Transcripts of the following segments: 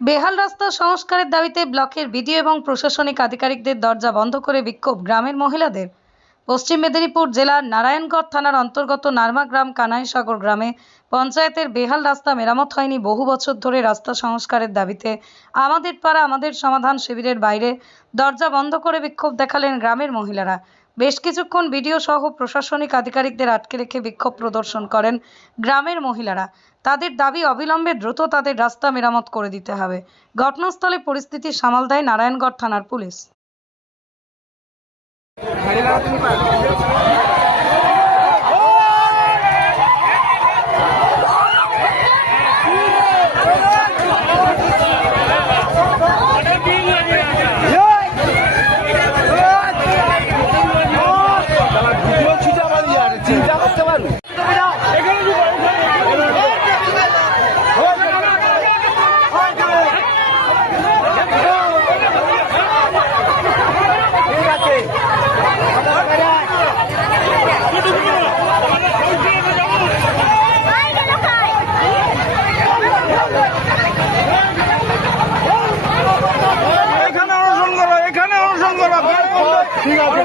বেহাল রাস্তা সংস্কারের দাবিতে ব্লকের বিডিও এবং প্রশাসনিক আধিকারিকদের দরজা বন্ধ করে বিক্ষোভ গ্রামের মহিলাদের। পশ্চিম মেদিনীপুর জেলার নারায়ণগড় থানার অন্তর্গত নার্মা গ্রাম কানাইসাগর গ্রামে পঞ্চায়েতের বেহাল রাস্তা মেরামত হয়নি বহু বছর ধরে রাস্তা সংস্কারের দাবিতে। আমাদের পাড়া, আমাদের সমাধান শিবিরের বাইরে দরজা বন্ধ করে বিক্ষোভ দেখালেন গ্রামের মহিলারা। বেশ কিছুক্ষণ বিডিও সহ প্রশাসনিক আধিকারিকদের আটকে রেখে বিক্ষোভ প্রদর্শন করেন গ্রামের মহিলারা। তাদের দাবি অবিলম্বে দ্রুত তাদের রাস্তা মেরামত করে দিতে হবে। ঘটনাস্থলে পরিস্থিতি সামাল দেয় নারায়ণগড় থানার পুলিশ চিন্তা করতে পারবি ঠিক আছে এখানে অনশন করো এখানে অনশন করো ঠিক আছে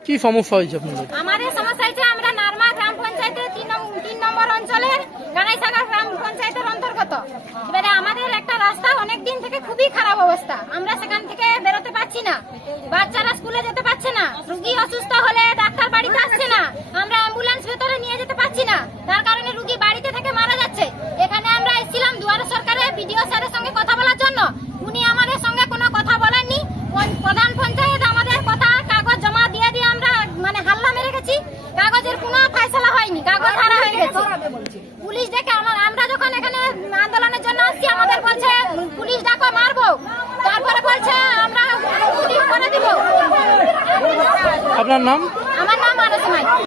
কি সমস্যা হয়েছে আপনাদের? আমাদের সমস্যা হয়েছে আমরা নারমা গ্রাম পঞ্চায়েতের তিন নম- তিন নম্বর অঞ্চলের গানাইসাগর গ্রাম পঞ্চায়েতের অন্তর্গত। এবারে আমাদের একটা রাস্তা অনেক দিন থেকে খুবই খারাপ অবস্থা। আমরা সেখান থেকে বেরোতে পারছি না। বাচ্চারা স্কুলে যেতে পারছে না। রুগী অসুস্থ হলে ডাক্তার বাড়িতে আসছে আপনার নাম? আমার নাম আরস মাই